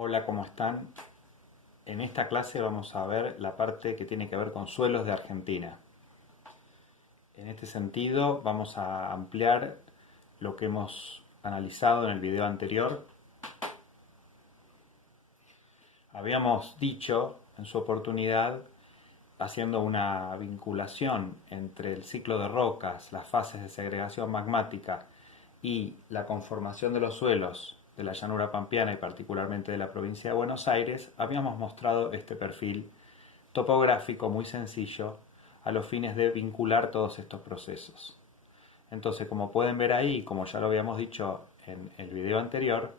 Hola, ¿cómo están? En esta clase vamos a ver la parte que tiene que ver con suelos de Argentina. En este sentido vamos a ampliar lo que hemos analizado en el video anterior. Habíamos dicho en su oportunidad, haciendo una vinculación entre el ciclo de rocas, las fases de segregación magmática y la conformación de los suelos de la llanura pampeana y particularmente de la provincia de Buenos Aires, habíamos mostrado este perfil topográfico muy sencillo a los fines de vincular todos estos procesos. Entonces, como pueden ver ahí, como ya lo habíamos dicho en el video anterior,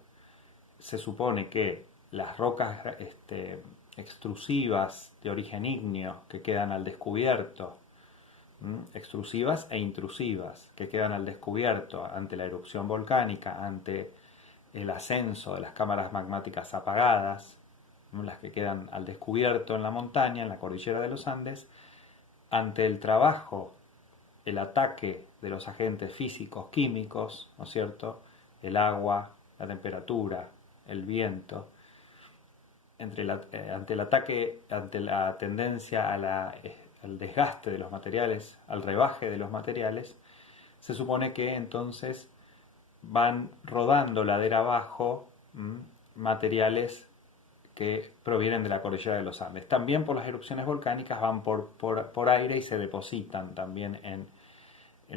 se supone que las rocas extrusivas de origen ígneo que quedan al descubierto, extrusivas e intrusivas que quedan al descubierto ante la erupción volcánica, ante el ascenso de las cámaras magmáticas apagadas, las que quedan al descubierto en la montaña, en la cordillera de los Andes, ante el trabajo, el ataque de los agentes físicos, químicos, ¿no es cierto? El agua, la temperatura, el viento, ante el ataque, ante la tendencia al desgaste de los materiales, al rebaje de los materiales, se supone que entonces van rodando ladera abajo materiales que provienen de la cordillera de los Andes. También por las erupciones volcánicas van por aire y se depositan también en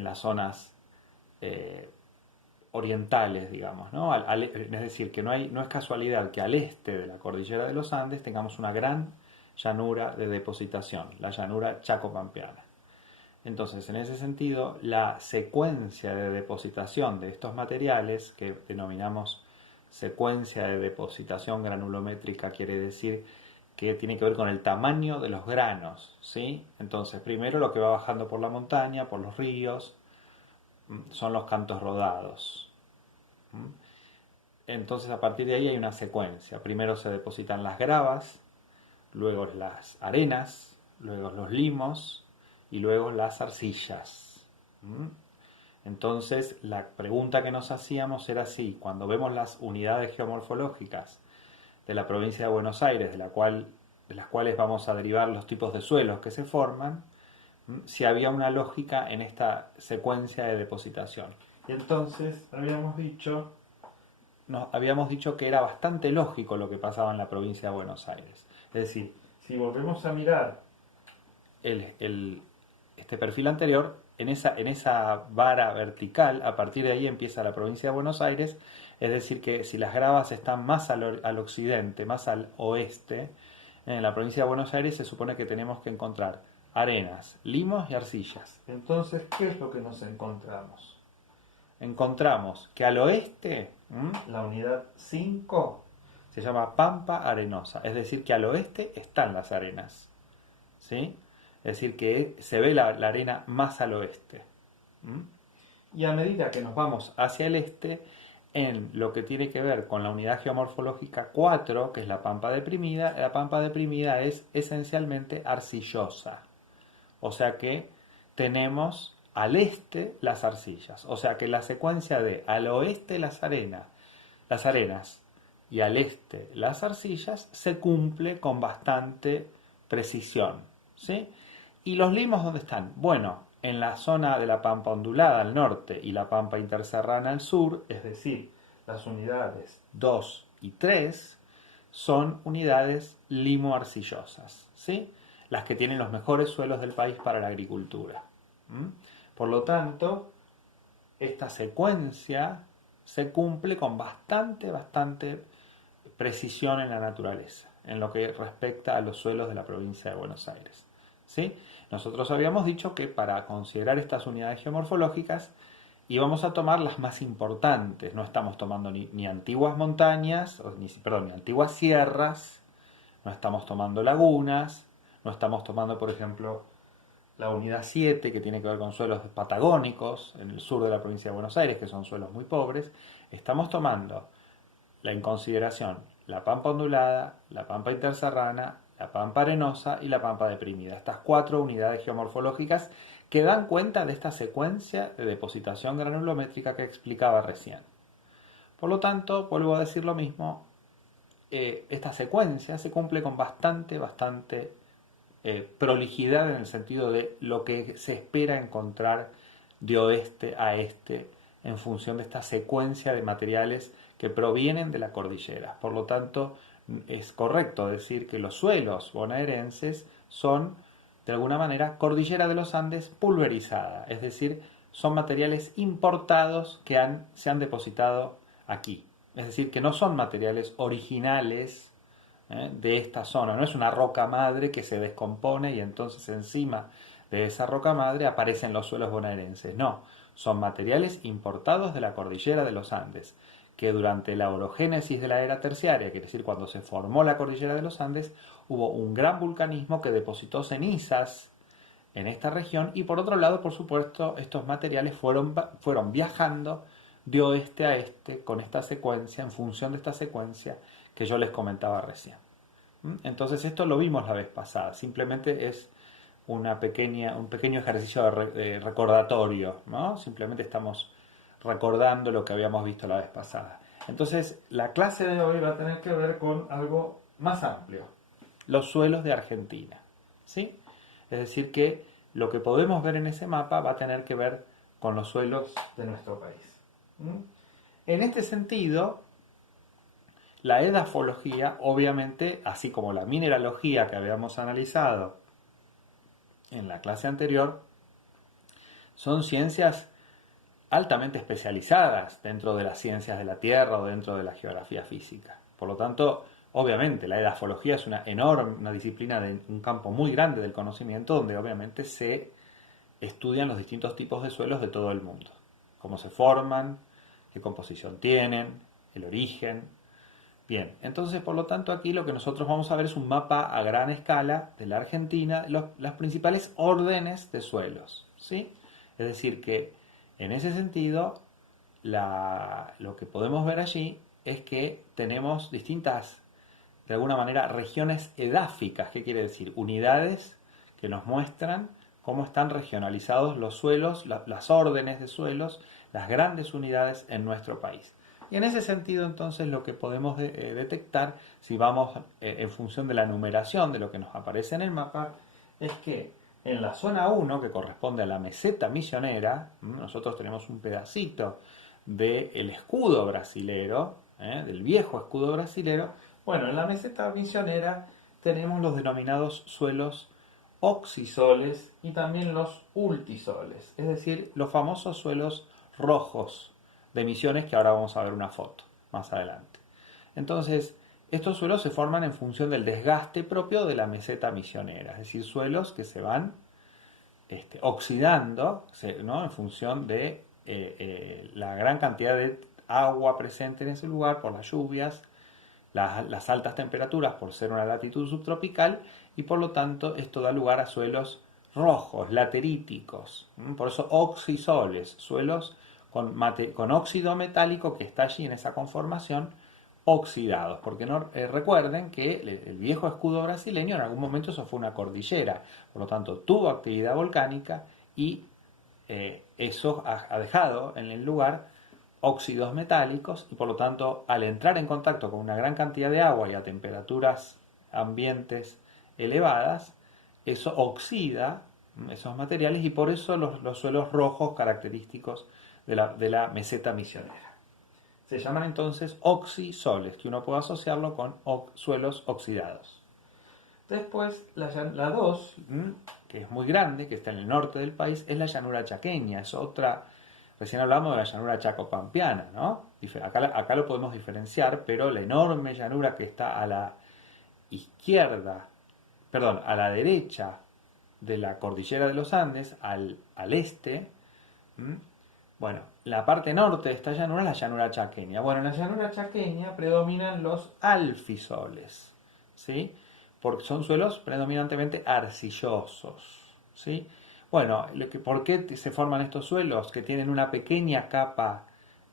las zonas orientales, digamos, ¿no? Es decir, que no es casualidad que al este de la cordillera de los Andes tengamos una gran llanura de depositación, la llanura chaco-pampeana. Entonces, en ese sentido, la secuencia de depositación de estos materiales, que denominamos secuencia de depositación granulométrica, quiere decir que tiene que ver con el tamaño de los granos, ¿sí? Entonces, primero lo que va bajando por la montaña, por los ríos, son los cantos rodados. Entonces, a partir de ahí hay una secuencia. Primero se depositan las gravas, luego las arenas, luego los limos y luego las arcillas. Entonces, la pregunta que nos hacíamos era si, cuando vemos las unidades geomorfológicas de la provincia de Buenos Aires, de las cuales vamos a derivar los tipos de suelos que se forman, si había una lógica en esta secuencia de depositación. Y entonces habíamos dicho que era bastante lógico lo que pasaba en la provincia de Buenos Aires. Es decir, si volvemos a mirar este perfil anterior, en esa vara vertical, a partir de ahí empieza la provincia de Buenos Aires, es decir, que si las gravas están más al occidente, más al oeste, en la provincia de Buenos Aires se supone que tenemos que encontrar arenas, limos y arcillas. Entonces, ¿qué es lo que nos encontramos? Encontramos que al oeste, la unidad 5 se llama Pampa Arenosa, es decir, que al oeste están las arenas, ¿sí? Es decir, que se ve la arena más al oeste. Y a medida que nos vamos hacia el este, en lo que tiene que ver con la unidad geomorfológica 4, que es la pampa deprimida es esencialmente arcillosa. O sea que tenemos al este las arcillas. O sea que la secuencia de al oeste las arenas y al este las arcillas se cumple con bastante precisión, ¿sí? ¿Y los limos dónde están? Bueno, en la zona de la pampa ondulada al norte y la pampa interserrana al sur, es decir, las unidades 2 y 3 son unidades limo-arcillosas, ¿sí? Las que tienen los mejores suelos del país para la agricultura. Por lo tanto, esta secuencia se cumple con bastante precisión en la naturaleza, en lo que respecta a los suelos de la provincia de Buenos Aires, ¿sí? Nosotros habíamos dicho que para considerar estas unidades geomorfológicas íbamos a tomar las más importantes. No estamos tomando ni antiguas montañas, ni antiguas sierras, no estamos tomando lagunas, no estamos tomando, por ejemplo, la unidad 7, que tiene que ver con suelos patagónicos en el sur de la provincia de Buenos Aires, que son suelos muy pobres. Estamos tomando en consideración la pampa ondulada, la pampa interserrana, la pampa arenosa y la pampa deprimida. Estas 4 unidades geomorfológicas que dan cuenta de esta secuencia de depositación granulométrica que explicaba recién. Por lo tanto, vuelvo a decir lo mismo, esta secuencia se cumple con bastante prolijidad en el sentido de lo que se espera encontrar de oeste a este en función de esta secuencia de materiales que provienen de la cordillera. Por lo tanto, es correcto decir que los suelos bonaerenses son, de alguna manera, cordillera de los Andes pulverizada, es decir, son materiales importados que se han depositado aquí. Es decir, que no son materiales originales de esta zona, no es una roca madre que se descompone y entonces encima de esa roca madre aparecen los suelos bonaerenses. No, son materiales importados de la cordillera de los Andes, que durante la orogénesis de la era terciaria, quiere decir cuando se formó la cordillera de los Andes, hubo un gran vulcanismo que depositó cenizas en esta región y por otro lado, por supuesto, estos materiales fueron viajando de oeste a este con esta secuencia, en función de esta secuencia que yo les comentaba recién. Entonces esto lo vimos la vez pasada, simplemente es un pequeño ejercicio de recordatorio, ¿no? Simplemente estamos recordando lo que habíamos visto la vez pasada. Entonces la clase de hoy va a tener que ver con algo más amplio, los suelos de Argentina, ¿sí? Es decir que lo que podemos ver en ese mapa va a tener que ver con los suelos de nuestro país. En este sentido, la edafología, obviamente, así como la mineralogía que habíamos analizado en la clase anterior, son ciencias altamente especializadas dentro de las ciencias de la Tierra o dentro de la geografía física. Por lo tanto, obviamente, la edafología es una disciplina de un campo muy grande del conocimiento donde obviamente se estudian los distintos tipos de suelos de todo el mundo. Cómo se forman, qué composición tienen, el origen. Bien, entonces por lo tanto aquí lo que nosotros vamos a ver es un mapa a gran escala de la Argentina, las principales órdenes de suelos, ¿sí? Es decir que en ese sentido lo que podemos ver allí es que tenemos distintas, de alguna manera, regiones edáficas. ¿Qué quiere decir? Unidades que nos muestran cómo están regionalizados los suelos, las órdenes de suelos, las grandes unidades en nuestro país. Y en ese sentido, entonces, lo que podemos detectar, si vamos en función de la numeración de lo que nos aparece en el mapa, es que en la zona 1, que corresponde a la meseta misionera, nosotros tenemos un pedacito del escudo brasilero, del viejo escudo brasilero. Bueno, en la meseta misionera tenemos los denominados suelos oxisoles y también los ultisoles, es decir, los famosos suelos rojos de Misiones, que ahora vamos a ver una foto más adelante. Entonces, estos suelos se forman en función del desgaste propio de la meseta misionera, es decir, suelos que se van oxidando, ¿no? En función de la gran cantidad de agua presente en ese lugar por las lluvias, las altas temperaturas por ser una latitud subtropical, y por lo tanto esto da lugar a suelos rojos, lateríticos, por eso oxisoles, suelos con óxido metálico que está allí en esa conformación, oxidados, porque no, recuerden que el viejo escudo brasileño en algún momento eso fue una cordillera, por lo tanto tuvo actividad volcánica y eso ha dejado en el lugar óxidos metálicos y por lo tanto al entrar en contacto con una gran cantidad de agua y a temperaturas ambientes elevadas, eso oxida esos materiales y por eso los suelos rojos característicos de la meseta misionera. Se llaman entonces oxisoles, que uno puede asociarlo con suelos oxidados. Después, la 2, que es muy grande, que está en el norte del país, es la llanura chaqueña. Es otra, recién hablamos de la llanura chacopampiana, ¿no? Acá lo podemos diferenciar, pero la enorme llanura que está a la izquierda, perdón, a la derecha de la cordillera de los Andes, al este, bueno, la parte norte de esta llanura es la llanura chaqueña. Bueno, en la llanura chaqueña predominan los alfisoles, ¿sí? Porque son suelos predominantemente arcillosos, ¿sí? Bueno, ¿por qué se forman estos suelos? Que tienen una pequeña capa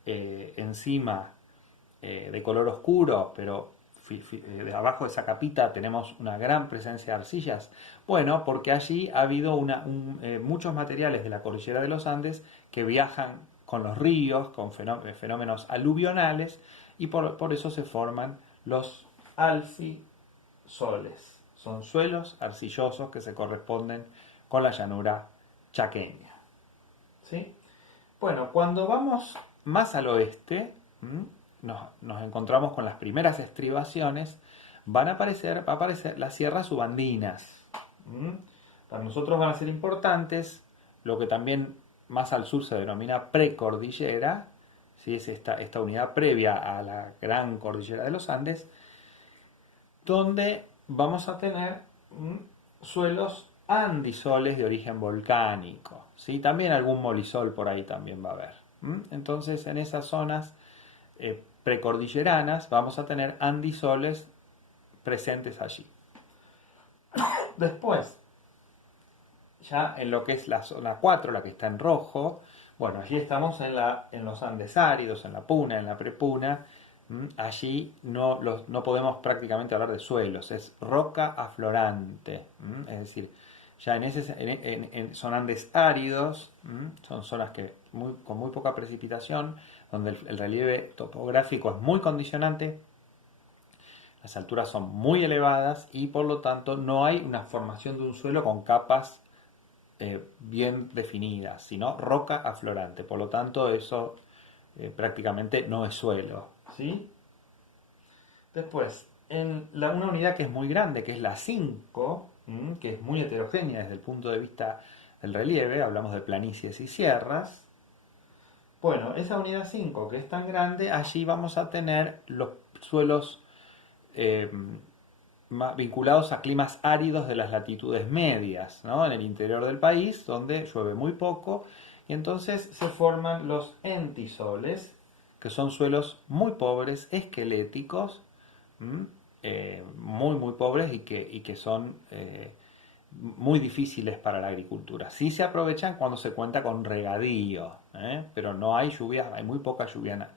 encima de color oscuro, pero de abajo de esa capita tenemos una gran presencia de arcillas. Bueno, porque allí ha habido muchos materiales de la cordillera de los Andes que viajan con los ríos, con fenómenos aluvionales, y por eso se forman los alfisoles. Son suelos arcillosos que se corresponden con la llanura chaqueña. ¿Sí? Bueno, cuando vamos más al oeste, nos encontramos con las primeras estribaciones, va a aparecer las sierras subandinas. Para nosotros van a ser importantes lo que también más al sur se denomina precordillera, ¿sí? Es esta unidad previa a la gran cordillera de los Andes, donde vamos a tener suelos andisoles de origen volcánico, ¿sí? También algún molisol por ahí también va a haber. Entonces, en esas zonas precordilleranas vamos a tener andisoles presentes allí. Después, ya en lo que es la zona 4, la que está en rojo, bueno, allí estamos en los Andes áridos, en la puna, en la prepuna. Allí no podemos prácticamente hablar de suelos, es roca aflorante. Es decir, ya son Andes áridos, son zonas con muy poca precipitación, donde el relieve topográfico es muy condicionante, las alturas son muy elevadas y por lo tanto no hay una formación de un suelo con capas bien definidas, sino roca aflorante. Por lo tanto, eso prácticamente no es suelo. ¿Sí? Después, una unidad que es muy grande, que es la 5, que es muy heterogénea desde el punto de vista del relieve, hablamos de planicies y sierras. Bueno, esa unidad 5 que es tan grande, allí vamos a tener los suelos vinculados a climas áridos de las latitudes medias, ¿no? En el interior del país, donde llueve muy poco, y entonces se forman los entisoles, que son suelos muy pobres, esqueléticos, muy pobres y que son muy difíciles para la agricultura. Sí se aprovechan cuando se cuenta con regadío, pero no hay lluvia, hay muy poca lluvia,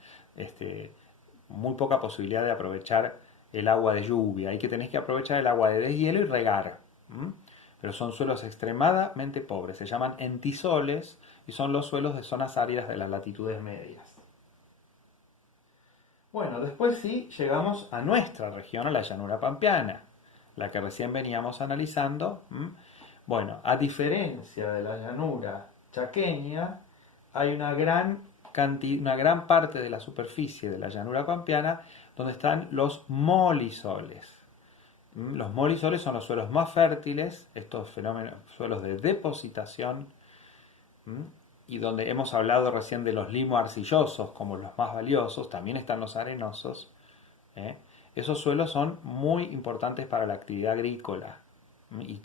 muy poca posibilidad de aprovechar el agua de lluvia. Hay que tener que aprovechar el agua de deshielo y regar. Pero son suelos extremadamente pobres. Se llaman entisoles y son los suelos de zonas áridas de las latitudes medias. Bueno, después sí llegamos a nuestra región, a la llanura pampeana, la que recién veníamos analizando. Bueno, a diferencia de la llanura chaqueña, hay una gran parte de la superficie de la llanura pampeana donde están los molisoles. Los molisoles son los suelos más fértiles, estos suelos de depositación, y donde hemos hablado recién de los limo-arcillosos como los más valiosos, también están los arenosos. Esos suelos son muy importantes para la actividad agrícola y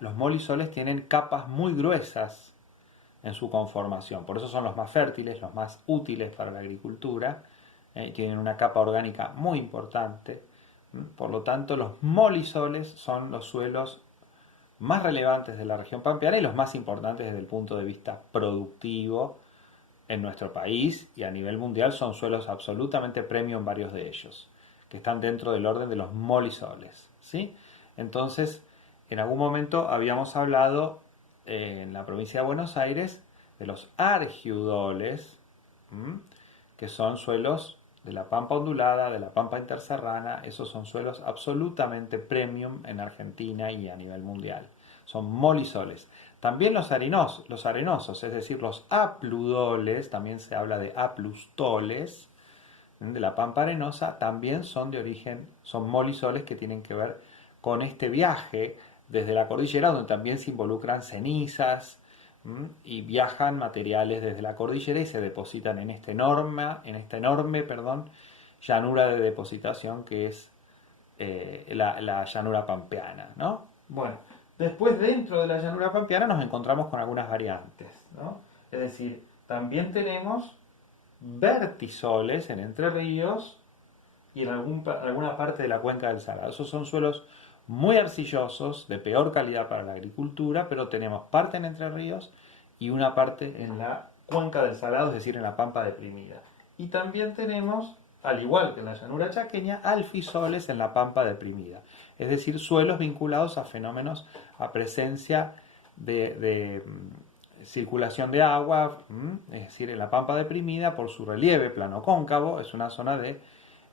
los molisoles tienen capas muy gruesas en su conformación, por eso son los más fértiles, los más útiles para la agricultura, tienen una capa orgánica muy importante. Por lo tanto, los molisoles son los suelos más relevantes de la región pampeana y los más importantes desde el punto de vista productivo en nuestro país, y a nivel mundial son suelos absolutamente premium varios de ellos, que están dentro del orden de los molisoles, ¿sí? Entonces, en algún momento habíamos hablado en la provincia de Buenos Aires de los argiudoles, que son suelos de la pampa ondulada, de la pampa interserrana. Esos son suelos absolutamente premium en Argentina y a nivel mundial. Son molisoles. También los arenosos, es decir, los apludoles, también se habla de aplustoles, de la pampa arenosa, también son molisoles que tienen que ver con este viaje desde la cordillera, donde también se involucran cenizas, y viajan materiales desde la cordillera y se depositan en esta enorme llanura de depositación que es la llanura pampeana, ¿no? Bueno, después dentro de la llanura pampeana nos encontramos con algunas variantes, ¿no? Es decir, también tenemos vertisoles en Entre Ríos y en alguna parte de la cuenca del Salado. Esos son suelos muy arcillosos, de peor calidad para la agricultura, pero tenemos parte en Entre Ríos y una parte en la cuenca del Salado, es decir, en la pampa deprimida. Y también tenemos, al igual que en la llanura chaqueña, alfisoles en la pampa deprimida, es decir, suelos vinculados a fenómenos, a presencia de circulación de agua, es decir, en la pampa deprimida, por su relieve plano cóncavo, es una zona de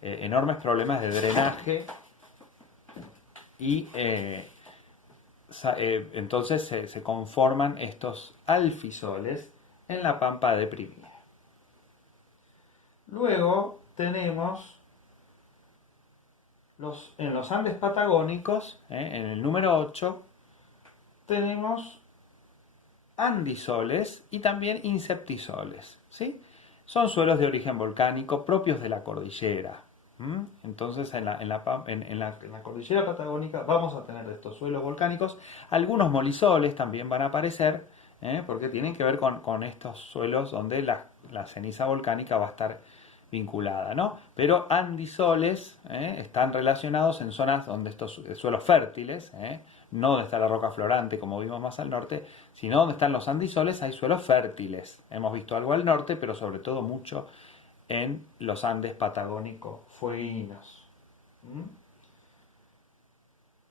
enormes problemas de drenaje y entonces se conforman estos alfisoles en la pampa deprimida. Luego tenemos en los Andes patagónicos, en el número 8, tenemos andisoles y también inceptisoles, ¿sí? Son suelos de origen volcánico propios de la cordillera. Entonces en la cordillera patagónica vamos a tener estos suelos volcánicos. Algunos molisoles también van a aparecer, porque tienen que ver con estos suelos donde la ceniza volcánica va a estar vinculada, ¿no? Pero andisoles están relacionados en zonas donde estos suelos fértiles, no donde está la roca florante como vimos más al norte, sino donde están los andisoles hay suelos fértiles. Hemos visto algo al norte, pero sobre todo mucho en los Andes patagónicos fueguinos.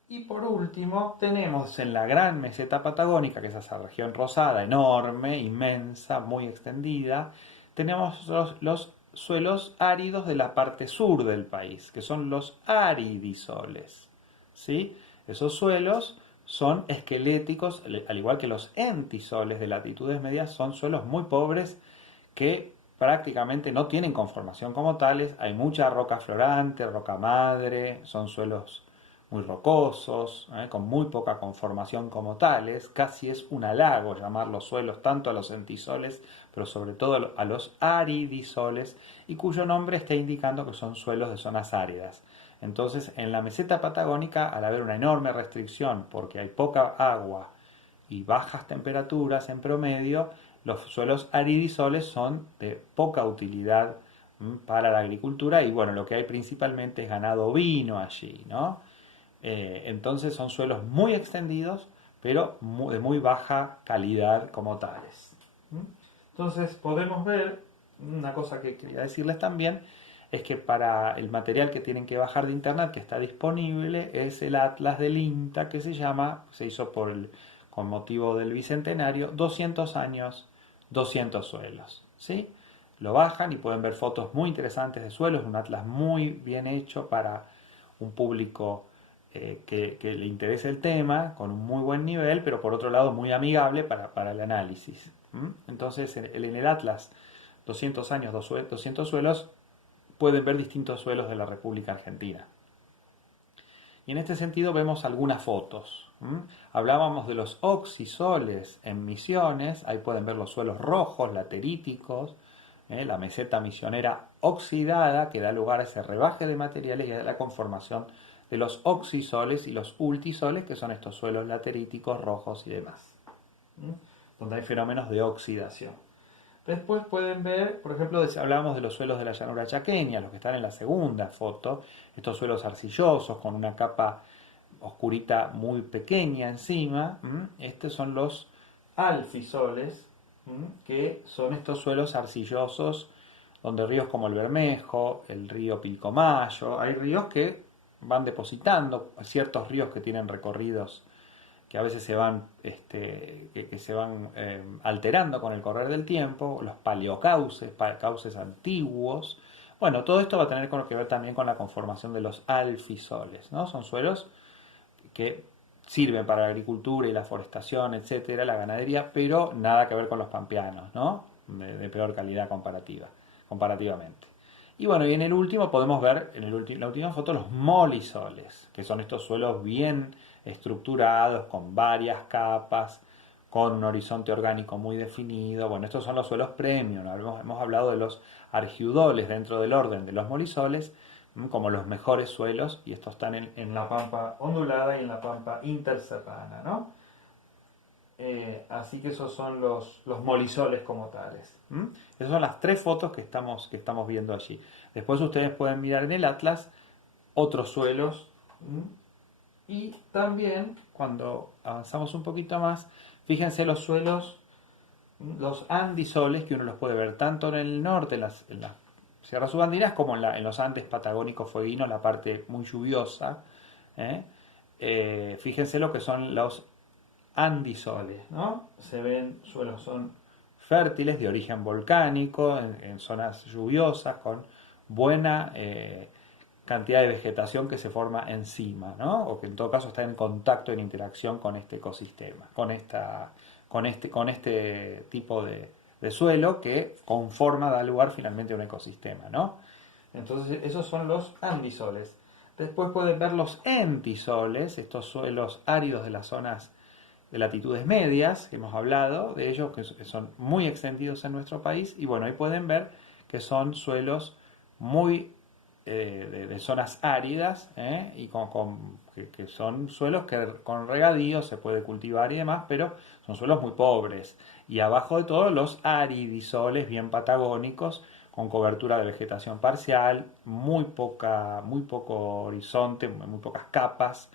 Y por último tenemos en la gran meseta patagónica, que es esa región rosada, enorme, inmensa, muy extendida, tenemos los suelos áridos de la parte sur del país, que son los aridisoles, ¿sí? Esos suelos son esqueléticos, al igual que los entisoles de latitudes medias, son suelos muy pobres que prácticamente no tienen conformación como tales. Hay mucha roca florante, roca madre, son suelos muy rocosos, con muy poca conformación como tales. Casi es un halago llamar los suelos tanto a los entisoles, pero sobre todo a los aridisoles, y cuyo nombre está indicando que son suelos de zonas áridas. Entonces, en la meseta patagónica, al haber una enorme restricción porque hay poca agua y bajas temperaturas en promedio, los suelos aridisoles son de poca utilidad para la agricultura, y bueno, lo que hay principalmente es ganado ovino allí, ¿no? Entonces son suelos muy extendidos, pero de muy baja calidad como tales. Entonces podemos ver, una cosa que quería decirles también, es que para el material que tienen que bajar de internet, que está disponible, es el Atlas del INTA, que se hizo con motivo del Bicentenario, 200 años, 200 suelos, ¿sí? Lo bajan y pueden ver fotos muy interesantes de suelos, un atlas muy bien hecho para un público que le interese el tema, con un muy buen nivel, pero por otro lado muy amigable para el análisis. Entonces en el Atlas 200 años, 200 suelos, pueden ver distintos suelos de la República Argentina. Y en este sentido vemos algunas fotos. Hablábamos de los oxisoles en Misiones, ahí pueden ver los suelos rojos, lateríticos, la meseta misionera oxidada, que da lugar a ese rebaje de materiales y a la conformación de los oxisoles y los ultisoles, que son estos suelos lateríticos, rojos y demás, donde hay fenómenos de oxidación. Después pueden ver, por ejemplo, hablábamos de los suelos de la llanura chaqueña, los que están en la segunda foto, estos suelos arcillosos con una capa oscurita muy pequeña encima. Estos son los alfisoles, que son estos suelos arcillosos donde ríos como el Bermejo, el río Pilcomayo, hay ríos que van depositando, ciertos ríos que tienen recorridos que a veces se van, alterando con el correr del tiempo, los paleocauces, cauces antiguos. Bueno, todo esto va a tener que ver también con la conformación de los alfisoles, ¿no? Son suelos que sirven para la agricultura y la forestación, etcétera, la ganadería, pero nada que ver con los pampeanos, ¿no? De peor calidad comparativamente. Y bueno, y en el último podemos ver, la última foto, los molisoles, que son estos suelos bien estructurados, con varias capas, con un horizonte orgánico muy definido. Bueno, estos son los suelos premium, ¿no? Hemos hablado de los argiudoles dentro del orden de los molisoles, como los mejores suelos, y estos están en la pampa ondulada y en la pampa interserrana, ¿no? Así que esos son los molisoles como tales. Esas son las tres fotos que estamos viendo allí. Después ustedes pueden mirar en el atlas otros suelos. Y también, cuando avanzamos un poquito más, fíjense los suelos, los andisoles, que uno los puede ver tanto en el norte, en las sierras subandinas, como en los Andes patagónicos fueguinos, la parte muy lluviosa. Fíjense lo que son los andisoles, ¿no? Se ven suelos, son fértiles, de origen volcánico, en zonas lluviosas, con buena cantidad de vegetación que se forma encima, ¿no? O que en todo caso está en contacto, en interacción con este ecosistema, con este tipo de suelo que conforma, da lugar finalmente a un ecosistema, ¿no? Entonces esos son los andisoles. Después pueden ver los entisoles, estos suelos áridos de las zonas de latitudes medias, que hemos hablado de ellos, que son muy extendidos en nuestro país, y bueno, ahí pueden ver que son suelos muy de zonas áridas, y que son suelos que con regadío se puede cultivar y demás, pero son suelos muy pobres. Y abajo de todo los aridisoles bien patagónicos, con cobertura de vegetación parcial, muy poco horizonte, muy pocas capas